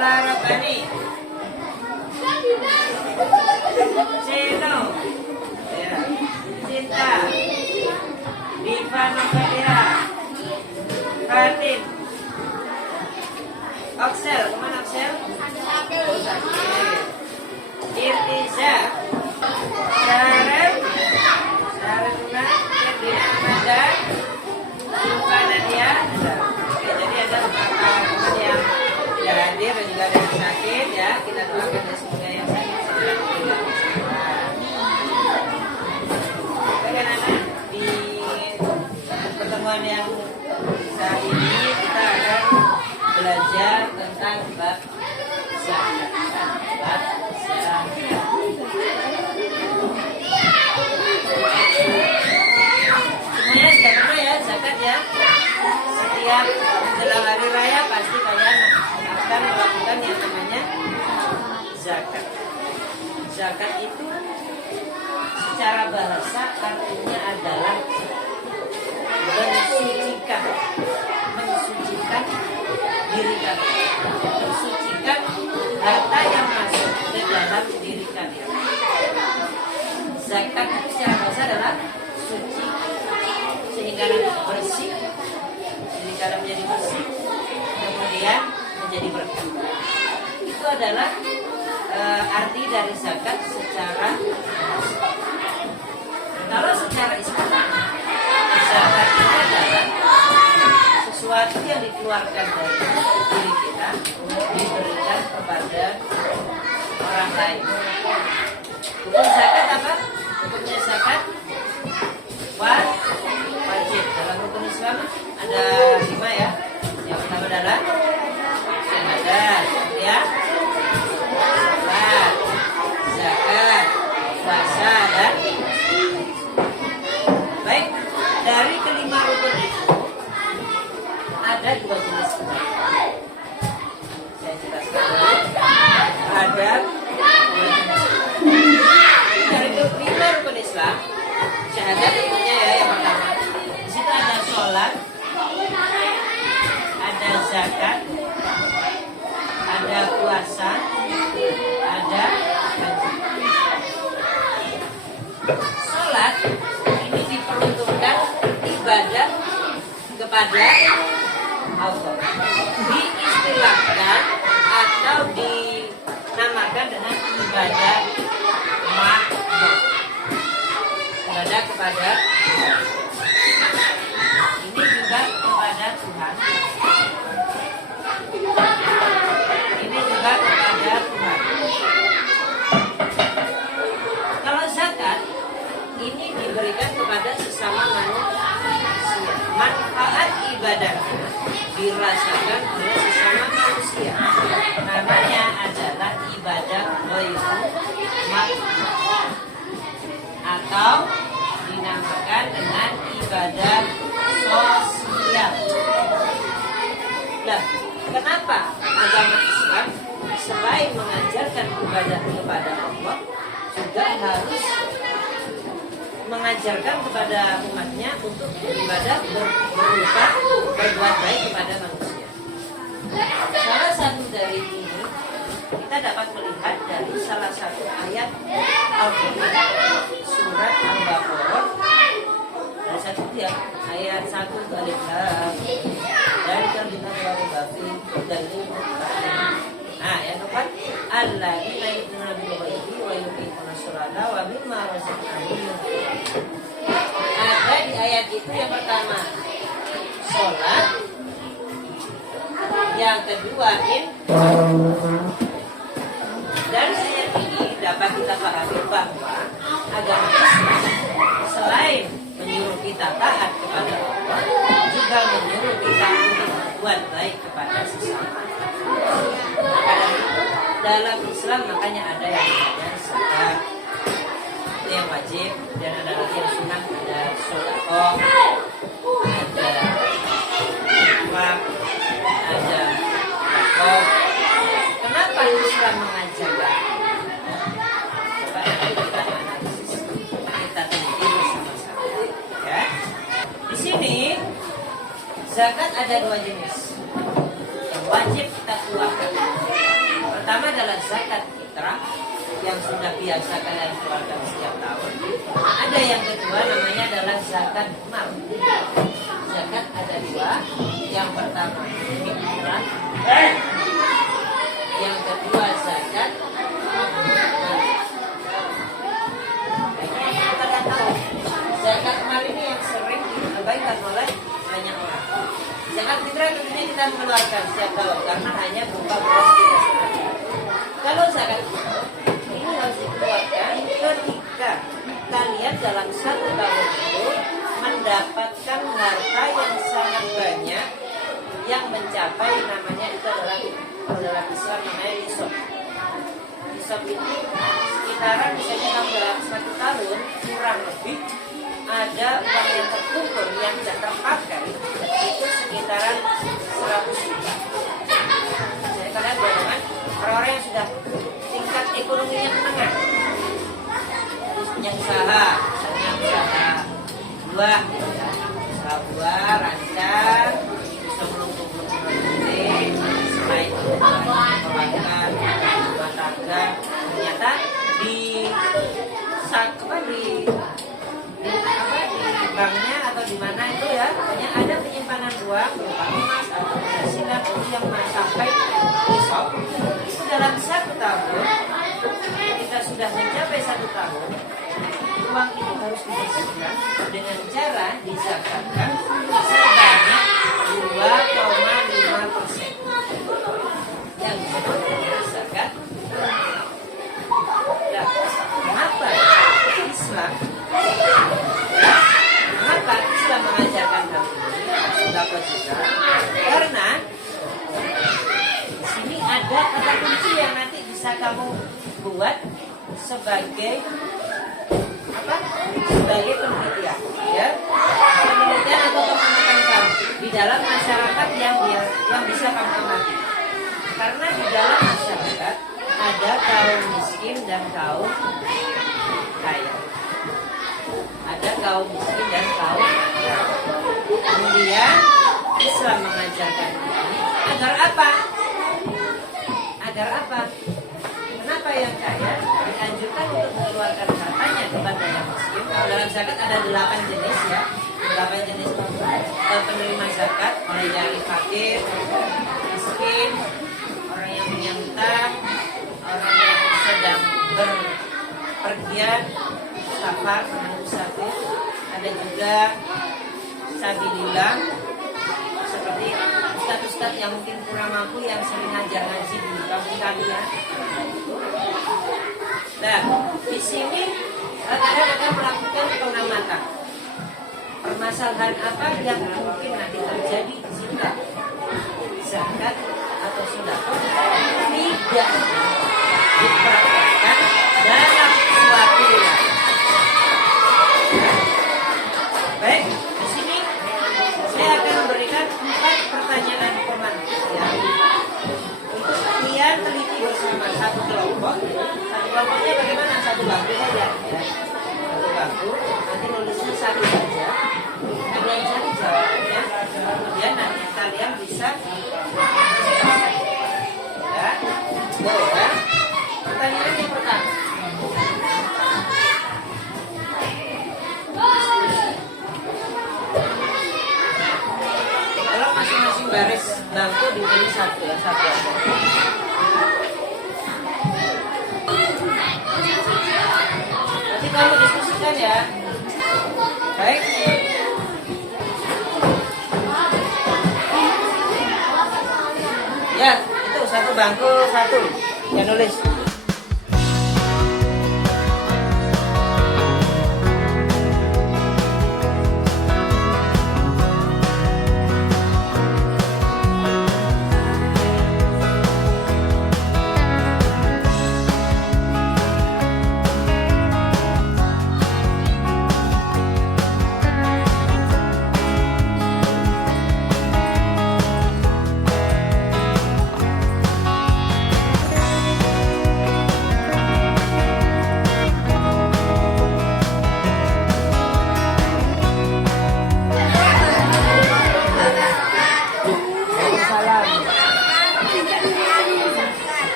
Bella Rabbani, Ceno, ya, Cinta, Diva Nokadira, Fatin, Oksel, kemana Oksel? Oh, sakit. Irtiza, Sarem, Saruna, Ferdina Amanda, Suka Nadia. Oke, jadi ada beberapa teman yang tidak hadir dan juga ada yang sakit ya. Kita doakan ya semoga yang sakit segera pulih. Oke anak-anak, di pertemuan yang saat ini kita akan belajar tentang bab zakat. Bab zakat. Semuanya sudah pernah ya zakat ya. Setiap menjelang hari raya pasti kalian akan melakukan yang namanya zakat. Zakat itu secara bahasa artinya adalah mensucikan diri kalian, mensucikan harta yang masuk ke dalam diri kalian. Zakat itu secara bahasa adalah suci sehingga nanti bersih, diri kalian menjadi bersih, kemudian menjadi berkah. Itu adalah arti dari zakat secara kalau secara Islam, zakat itu adalah sesuatu yang dikeluarkan dari diri kita diberikan kepada orang lain. Hukum zakat apa? Hukumnya zakat wajib. Dalam hukum Islam ada 5 ya. Yang pertama adalah syahadat, ya, salat, zakat, puasa, dan baik. Dari kelima rukun itu ada 2 jenis. Saya jelaskan dulu. Ada 2 jenis. Dari kelima rukun Islam, syahadat rukunnya ya yang pertama. Di situ ada sholat, ada zakat, ada puasa, ada haji. Sholat ini diperuntukkan ibadah kepada Allah. Diistilahkan atau dinamakan dengan ibadah makhluk. Ibadah kepada ini juga kepada Tuhan. Ini juga kepada Tuhan. Kalau zakat ini diberikan kepada sesama manusia. Manfaat ibadahnya dirasakan oleh sesama manusia. Namanya adalah ibadah ghairu makhluk atau dinamakan dengan ibadah sosial. Nah, kenapa agama Islam selain mengajarkan ibadah kepada Allah juga harus mengajarkan kepada umatnya untuk beribadah berupa berbuat baik kepada manusia. Salah satu dari ini kita dapat melihat dari salah satu ayat Al-Quran surat Al-Baqarah. Dari satu ya, ayat 1 alif lam dan terjemah dari bafi dan itu. Nah, yang keempat, alladzina yu'minuna bil ghaibi wa yuqimuna sholata wa mimma razaqnahum yunfiqun. Ada di ayat itu yang pertama sholat, yang kedua dari ayat ini dapat kita pahami bahwa agama Islam selain menyuruh kita taat kepada Allah, juga menyuruh kita untuk berbuat baik kepada sesama. Maka dari itu dalam Islam makanya ada yang namanya zakat, itu yang wajib, dan ada lagi yang sunnah, ada sedekah, ada infak, ada zakah. Kenapa Islam mengajarkan? Coba nanti kita analisis, kita teliti bersama-sama. Ya, di sini zakat ada 2 jenis. Yang wajib kita keluarkan adalah zakat fitrah yang sudah biasa kalian keluarkan setiap tahun. Ada yang kedua namanya adalah zakat mal. Zakat ada dua. Yang pertama fitrah, yang kedua zakat mal. Kita kan tahu zakat mal ini yang sering diabaikan oleh banyak orang. Zakat fitrah tentunya kita mengeluarkan setiap tahun karena hanya berupa beras kita sendiri. Kalau zakat fitrah ini harus dikeluarkan ketika kalian dalam satu tahun itu mendapatkan harta yang sangat banyak yang mencapai namanya itu adalah dalam Islam namanya nisab. Nisab itu sekitaran misalnya kamu dalam satu tahun kurang lebih ada uang yang terkumpul yang tidak terpakai itu sekitaran 100 juta. Jadi kalian bayangkan orang-orang yang sudah tingkat ekonominya menengah, terus punya usaha, misalnya usaha buah, usaha buah, rancang, bisa melumpuh-lumpuh setelah itu mengeluarkan rumah tangga, ternyata di banknya atau di mana itu ya, pokoknya ada penyimpanan uang berupa emas atau penghasilan itu yang sampai nisab. Itu dalam satu tahun, ketika sudah mencapai satu tahun, uang itu harus dibersihkan dengan cara dizakatkan sebanyak 2,5% yang disebut dengan zakat. Nah, kenapa Islam mengajarkan hal ini? Dapat juga karena di sini ada kata kunci yang nanti bisa kamu buat sebagai apa? Sebagai penelitian, ya, penelitian atau pengamatan kamu di dalam masyarakat yang bisa kamu amati. Karena di dalam masyarakat ada kaum miskin dan kaum kaya. Ada kaum miskin dan kaum kaya. Kemudian Islam mengajarkan ini agar apa? Agar apa? Kenapa yang kaya dianjurkan untuk mengeluarkan hartanya kepada yang miskin? Dalam zakat ada 8 jenis ya, 8 jenis penerima zakat, mulai dari fakir, miskin, orang yang punya hutang, orang yang sedang berpergian, safar, musafir, ada juga sabilillah, seperti ustadz-ustadz yang mungkin kurang mampu yang sering ngajar ngaji di kampung kalian. Nah, di sini kalian akan melakukan pengamatan permasalahan apa yang mungkin nanti terjadi jika zakat atau sedekah tidak dipraktekkan dalam suatu wilayah. Baik, di sini saya akan memberikan 4 pertanyaan pemantik ya. Untuk kalian teliti bersama satu kelompok. Satu kelompoknya bagaimana? Satu bangku saja ya. Satu bangku, nanti nulisnya satu saja. Kemudian cari jawabannya. Kemudian nanti kalian bisa ya. Boleh. Pertanyaan yang pertama. Kalau masing-masing baris bangku dipilih satu ya, satu aja. Nanti kamu diskusikan ya. Baik. Ya, itu satu bangku satu. Ya nulis.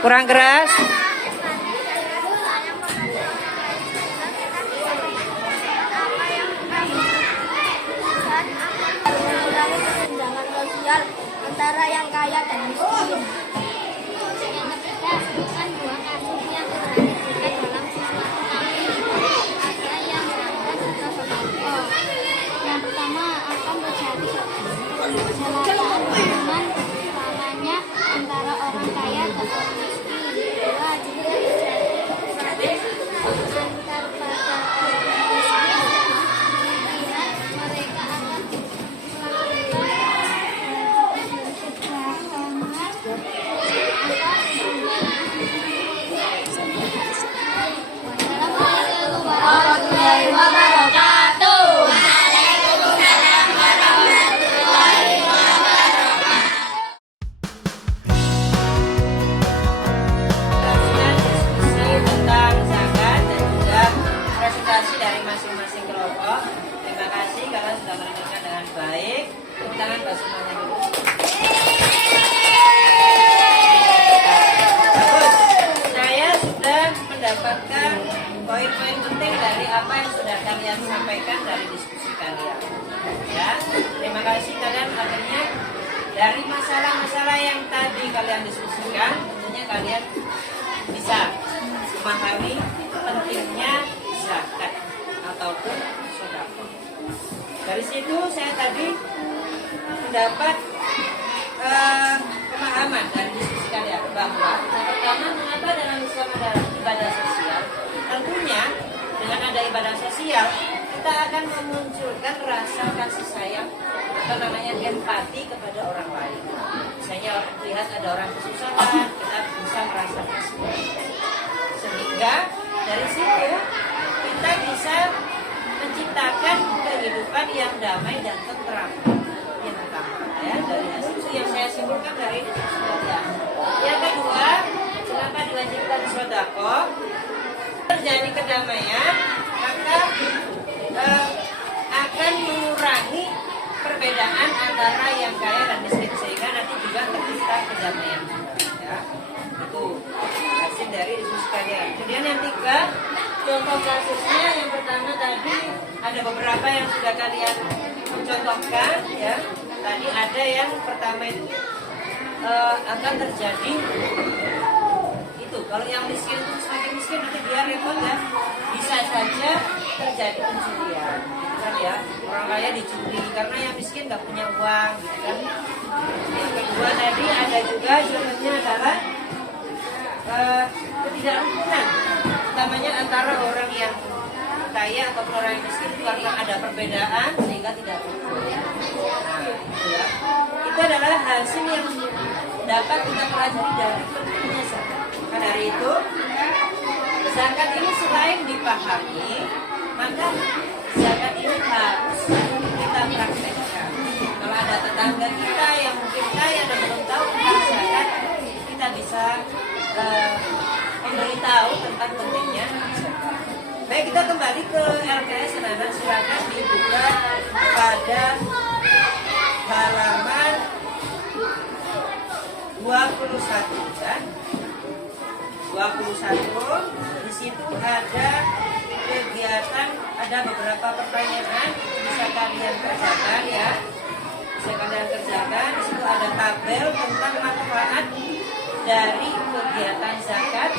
Kurang keras. Mengurangi kesenjangan sosial antara yang kaya dan miskin. Yang ketiga, sebutkan dua kasus yang terjadi dalam sesuatu kali. Ada yang zakat atau sedekah. Yang pertama akan terjadi kecelakaan hubungan utamanya antara orang kaya dan orang miskin. Dua, jika terjadi antar pada orang miskin, kemungkinan mereka akan warahmatullahi wabarakatuh. Diskusi tentang zakat dan juga presentasi dari masing-masing kelompok. Terima kasih kalian sudah mendengarkan dengan baik. Tepuk tangan buat semuanya dulu. Bagus. Saya sudah mendapatkan poin-poin penting dari apa yang sudah kalian sampaikan dari diskusi kalian. Ya, terima kasih kalian akhirnya dari masalah-masalah yang tadi kalian diskusikan, tentunya kalian bisa memahami pentingnya zakat ataupun sedekah. Dari situ saya tadi mendapat pemahaman dari diskusi kalian bahwa yang pertama, mengapa dalam Islam ada ibadah sosial. Tentunya dengan ada ibadah sosial kita akan memunculkan rasa kasih sayang atau namanya empati kepada orang lain. Misalnya lihat ada orang kesusahan, kita bisa merasa kasihan. Sehingga dari situ kita bisa menciptakan kehidupan yang damai dan tentram. Yang pertama, ya, dari hasil itu yang saya simpulkan dari diskusi kalian. Yang kedua, kenapa diwajibkan sedekah? Terjadi kedamaian, maka akan mengurangi perbedaan antara yang kaya dan miskin, sehingga nanti juga tercipta kedamaian. Ya, itu hasil dari diskusi kalian. Kemudian yang tiga, contoh kasusnya yang pertama tadi ada beberapa yang sudah kalian contohkan, ya. Tadi ada yang pertama itu akan terjadi itu kalau yang miskin itu semakin miskin nanti dia repot ya, bisa saja terjadi pencurian, gitu kan ya, orang kaya dicuri karena yang miskin nggak punya uang, gitu kan. Yang kedua tadi ada juga contohnya adalah ketidakrukunan, utamanya antara orang yang kaya ataupun orang yang miskin karena ada perbedaan sehingga tidak rukun. Nah, itu ya. Itu adalah hasil yang dapat kita pelajari dari pentingnya zakat. Maka dari itu, zakat ini selain dipahami, maka zakat ini harus kita praktekkan. Kalau ada tetangga kita yang mungkin kaya dan belum tahu tentang zakat, kita bisa memberitahu tentang pentingnya zakat. Baik, kita kembali ke LKS anak-anak, silakan dibuka pada halaman 21 ya. 21 di situ ada kegiatan, ada beberapa pertanyaan bisa kalian kerjakan ya. Bisa kalian kerjakan. Di situ ada tabel tentang manfaat dari kegiatan zakat.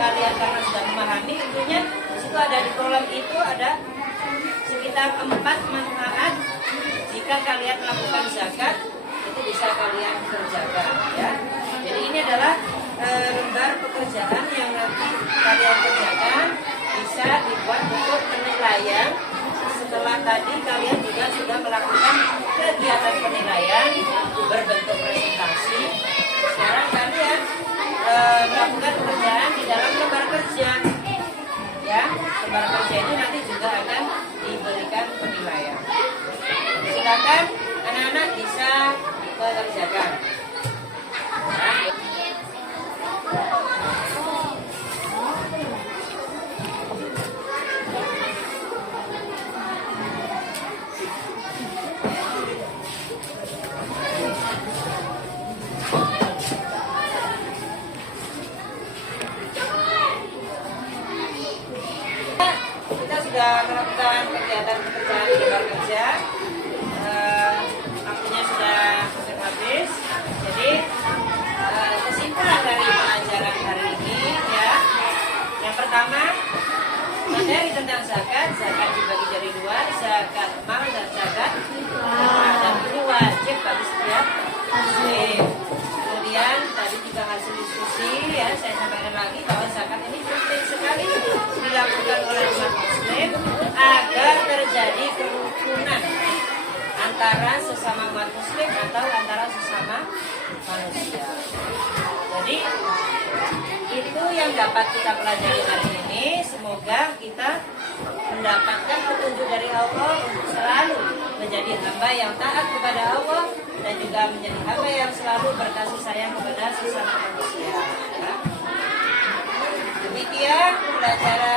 Kalian karena sudah memahami tentunya di situ ada di kolom itu ada sekitar 4 manfaat jika kalian melakukan zakat, itu bisa kalian kerjakan ya. Jadi ini adalah lembar pekerjaan yang nanti kalian kerjakan, bisa dibuat untuk penilaian. Setelah tadi kalian juga sudah melakukan kegiatan penilaian berbentuk presentasi. Sekarang kalian melakukan pekerjaan di dalam lembar kerja ya. Lembar kerja ini nanti juga akan diberikan penilaian. Silakan anak-anak bisa mengerjakan ya. sudah melakukan kegiatan pekerjaan di luar kerja. Waktunya sudah hampir habis. Jadi kesimpulan dari pelajaran hari ini ya. Yang pertama, materi tentang zakat. Zakat dibagi jadi dua, zakat mal dan zakat fitrah. Dan ini wajib bagi setiap muslim. Kemudian tadi juga hasil diskusi ya, saya sampaikan lagi bahwa zakat ini penting sekali dilakukan oleh umat muslim agar terjadi kerukunan antara sesama umat muslim atau antara sesama manusia. Jadi itu yang dapat kita pelajari hari ini. Semoga kita mendapatkan petunjuk dari Allah untuk selalu menjadi hamba yang taat kepada Allah dan juga menjadi hamba yang selalu berkasih sayang kepada sesama manusia. Demikian pelajaran